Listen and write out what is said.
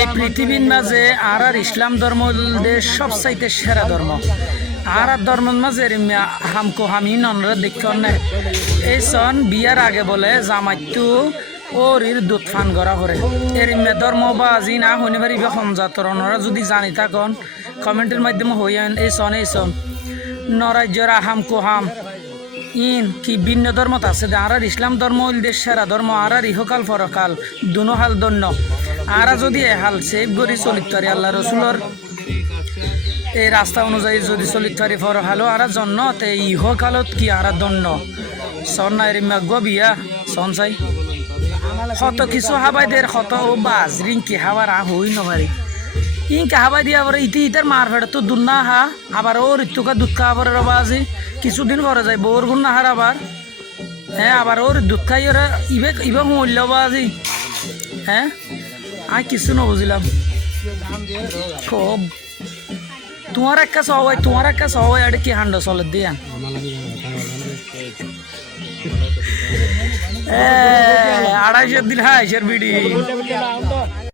এই পৃথিবীর মাঝে আর ইসলাম ধর্ম দেশ সবচাইতে সেরা ধর্ম। আর ধর্মের মাঝে হামকো হামি ননরা দেখতে নেয়। এই সন বিয়ার আগে বলে জামাইতু ওরির দুধ ফান করা করে এরিমে ধর্ম বা আজি না হইতে পারিবে সমজাতর ওনারা যদি জানি থাকুন কমেন্টের মাধ্যমে হইয়েন। এই সন নরাজ্যরা হামকো হাম ইন কি ভিন্ন ধর্মত আছে আর ইসলাম ধর্ম দেশ সেরা ধর্ম আর ইহকাল পরকাল দুনো হাল দন্য আর যদি এহাল সেভ গড়ি চলিত পারি আল্লাহ রসুলর এই রাস্তা অনুযায়ী যদি চলিত পারি পরহালো আর জন্য তে ইহকালত কি আর দন্য সন নাই রিমাগ বিয়া সন চাই কত কিছু হাবাইদের কত বাজ রিঙ্কি হাবার হই নপারি ইনকে হাবাই দিয়ে আবার ইতার মার ফেটে তো দুধ না হা আবার ওর ইতুকা দুধ খাবার রবা আজি কিছুদিন পরে যায় বউর গুণ না হার আবার হ্যাঁ আবার ওর দুধ খাই ওরা ইবে মূল্য বা আজি হ্যাঁ আমি কিছু না বুঝলাম খুব তোমার একটা সবাই এটা কি হান্ড চলে দিয়া আড়াইশের দিন হাইশের বিডি